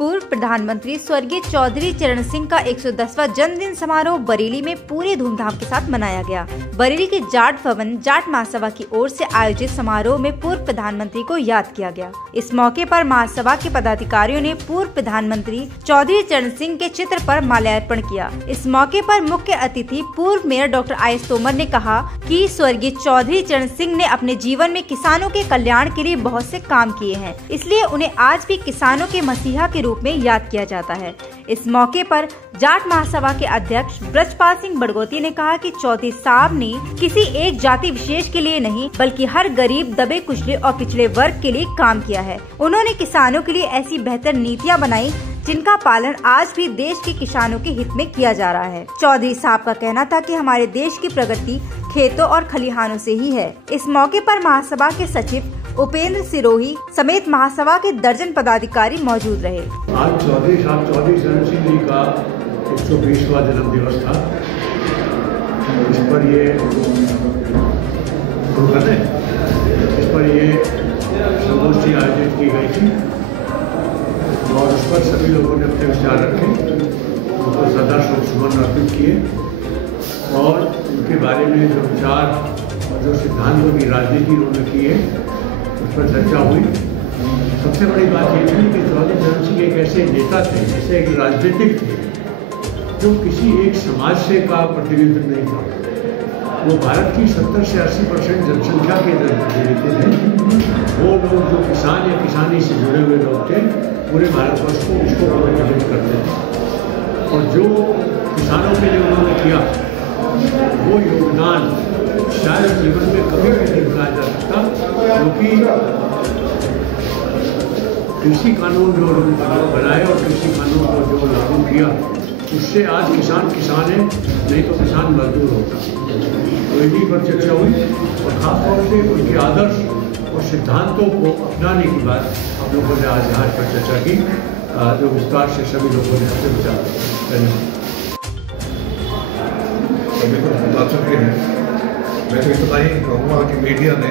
पूर्व प्रधानमंत्री स्वर्गीय चौधरी चरण सिंह का 110वां जन्मदिन समारोह बरेली में पूरे धूमधाम के साथ मनाया गया। बरेली के जाट भवन जाट महासभा की ओर से आयोजित समारोह में पूर्व प्रधानमंत्री को याद किया गया। इस मौके पर महासभा के पदाधिकारियों ने पूर्व प्रधानमंत्री चौधरी चरण सिंह के चित्र पर माल्यार्पण किया। इस मौके पर मुख्य अतिथि पूर्व मेयर डॉक्टर IS तोमर ने कहा कि स्वर्गीय चौधरी चरण सिंह ने अपने जीवन में किसानों के कल्याण के लिए बहुत से काम किए हैं, इसलिए उन्हें आज भी किसानों के मसीहा के रूप में याद किया जाता है। इस मौके पर जाट महासभा के अध्यक्ष ब्रजपाल सिंह बड़गोती ने कहा कि चौधरी साहब ने किसी एक जाति विशेष के लिए नहीं बल्कि हर गरीब, दबे कुचले और पिछड़े वर्ग के लिए काम किया है। उन्होंने किसानों के लिए ऐसी बेहतर नीतियां बनाई जिनका पालन आज भी देश के किसानों के हित में किया जा रहा है। चौधरी साहब का कहना था कि हमारे देश की प्रगति खेतों और खलिहानों से ही है। इस मौके पर महासभा के सचिव उपेंद्र सिरोही समेत महासभा के दर्जन पदाधिकारी मौजूद रहे। आज चौधरी चरण सिंह जी का 120वां जन्म दिवस था। इस पर ये संगोष्ठी आयोजित की गई थी और उस पर सभी लोगों ने अपने विचार रखे, उनको श्रद्धासुमन अर्पित किए और उनके बारे में जो विचार और जो सिद्धांतों की राजनीति उन्होंने की है उस पर चर्चा हुई। सबसे बड़ी बात ये थी कि चौधरी चरण सिंह एक ऐसे नेता थे, ऐसे एक राजनीतिक थे जो किसी एक समाज से का प्रतिनिधित्व नहीं था। वो भारत की 70 से 80% जनसंख्या के प्रतिनिधित्व थे। वो लोग जो किसान या किसानी से जुड़े हुए लोग थे पूरे भारतवर्ष को उसको प्रतिनिधित्व करते थे और जो किसानों के लिए उन्होंने किया वो योगदान शायद जीवन में कभी भी नहीं भुलाया जा सकता, क्योंकि कृषि कानून जो बनाए और कृषि कानून को जो लागू किया उससे आज किसान है, नहीं तो किसान मजदूर होता। तो इन्हीं पर चर्चा हुई और खासतौर से उनके आदर्श और सिद्धांतों को अपनाने की बात हम लोगों ने आज यहाँ पर चर्चा की, जो विस्तार से सभी लोगों ने अपने विचार सभी को बता चुके हैं। मैं तो इतना ही कहूँगा कि मीडिया ने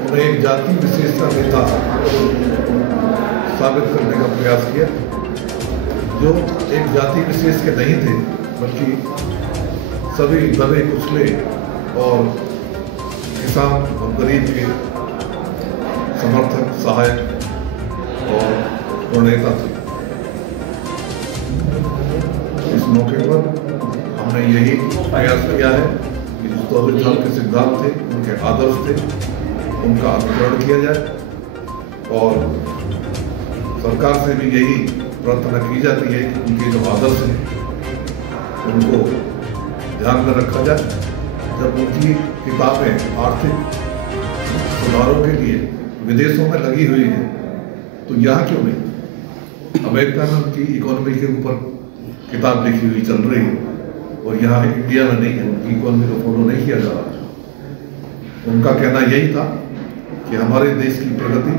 उन्हें एक जाति विशेष का नेता साबित करने का प्रयास किया, जो एक जाति विशेष के नहीं थे बल्कि सभी दबे कुचले और किसान और गरीब के समर्थक, सहायक और प्रणेता थे। इस मौके पर हमने यही प्रयास किया है कि जो चौधरी साहब के सिद्धांत थे, उनके आदर्श थे, उनका अनुकरण किया जाए और सरकार से भी यही प्रार्थना की जाती है कि उनके जो आदर्श हैं उनको ध्यान में रखा जाए। जब उनकी किताबें आर्थिक सुधारों के लिए विदेशों में लगी हुई है तो यहाँ क्यों नहीं? अमेरिका में उनकी इकोनॉमी के ऊपर किताब लिखी हुई चल रही है और यहाँ इंडिया में नहीं है, उनकी इकोनॉमी को फॉलो नहीं किया जा रहा। उनका कहना यही था कि हमारे देश की प्रगति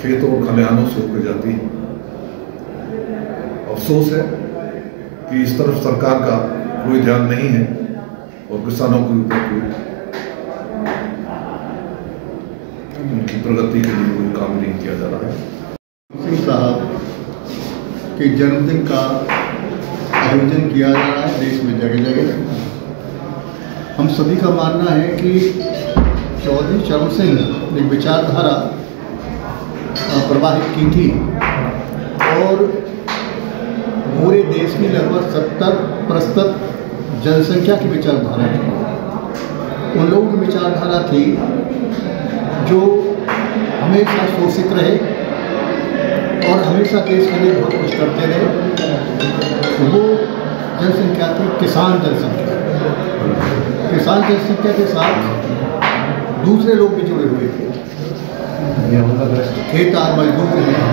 खेतों और खलिहानों से होकर जाती है। अफसोस है कि इस तरफ सरकार का कोई ध्यान नहीं है और किसानों के ऊपर उनकी प्रगति के लिए कोई काम नहीं किया जा रहा है। सिंह साहब के जन्मदिन का आयोजन किया जा रहा है देश में जगह जगह। हम सभी का मानना है कि चौधरी चरण सिंह ने विचारधारा प्रवाहित की थी और पूरे देश की लगभग 70% जनसंख्या की विचारधारा थी। उन लोगों की विचारधारा थी जो हमेशा शोषित रहे और हमेशा देश के लिए बहुत कुछ करते रहे। वो जनसंख्या थी किसान जनसंख्या। किसान जनसंख्या के साथ दूसरे लोग भी जुड़े हुए थे, खेतार मजदूर हैं,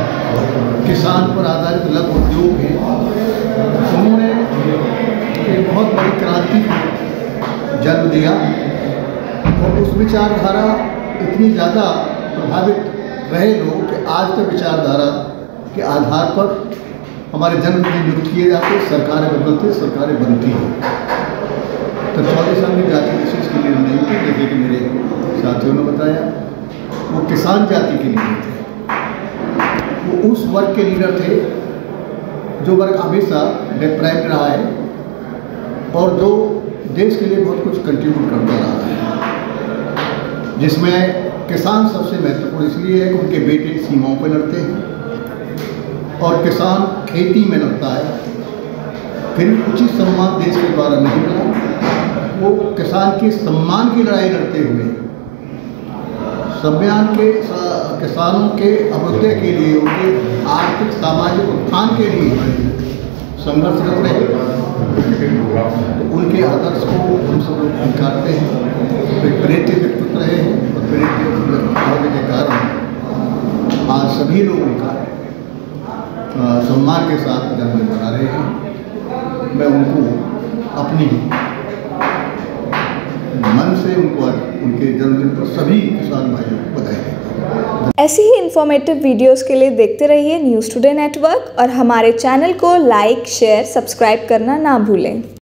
किसान पर आधारित लघु उद्योग हैं। उन्होंने एक बहुत बड़ी क्रांति को जन्म दिया और उस विचारधारा इतनी ज़्यादा प्रभावित रहे लोग कि आज तक विचारधारा के आधार पर हमारे जन्मदिन नियुक्त किए जाते, सरकारें बदलती, सरकारें बनती हैं। तो चौधरी साहब ने जाति विशेष के लिए नहीं थी, जैसे कि मेरे साथियों ने बताया, वो किसान जाति के लिए थे। वो उस वर्ग के लीडर थे जो वर्ग हमेशा डिप्राइव्ड रहा है और जो देश के लिए बहुत कुछ कंट्रीब्यूट करता रहा है, जिसमें किसान सबसे महत्वपूर्ण इसलिए है कि उनके बेटे सीमाओं पर लड़ते हैं और किसान खेती में लड़ता है, फिर उचित सम्मान देश के द्वारा नहीं मिला। वो किसान के सम्मान की लड़ाई लड़ते हुए सम्मान के किसानों के अभ्युदय के लिए, उनके आर्थिक सामाजिक उत्थान के लिए संघर्षरत रहे। तो उनके आदर्श को हम सब लोग स्वीकारते हैं। तो प्रेरित व्यक्तित्व रहे हैं और प्रेरित होने के कारण आज सभी लोग उनका सम्मान के साथ जन्मदिन मना रहे हैं। मैं उनको अपनी मन से उनके जन्मदिन पर सभी किसान भाइयों को बधाई देता हूँ। ऐसी ही इन्फॉर्मेटिव वीडियोस के लिए देखते रहिए न्यूज़ टुडे नेटवर्क और हमारे चैनल को लाइक, शेयर, सब्सक्राइब करना ना भूलें।